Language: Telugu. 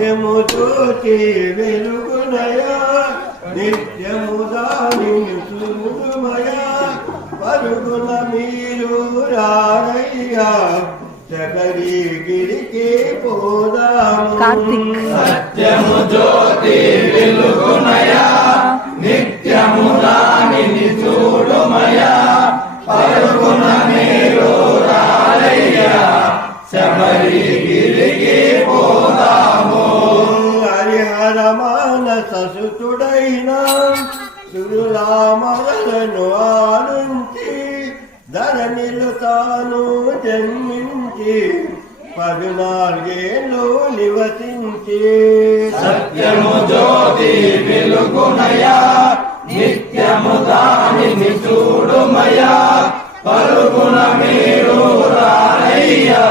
సత్యము జ్యోతి వెలుగునయా నిత్యము దానిని చూడుమయా పరుగున మీరు రారయ్యా శబరిగిరికి పోదాము. సత్యము జ్యోతి వెలుగునయా నిత్యము దానిని చూడుమయా పరుగున మీరు రారయ్యా శబరిగిరికి పోదాము. హరిహర మానస సుతుడైన సురురామలను ఆనుంచి ధరణిలు తాను జన్మించి 14 నివసించి సత్యము జ్యోతి వెలుగునయా నిత్యము దానిని చూడుమయా పరుగున మీరు రారయ్యా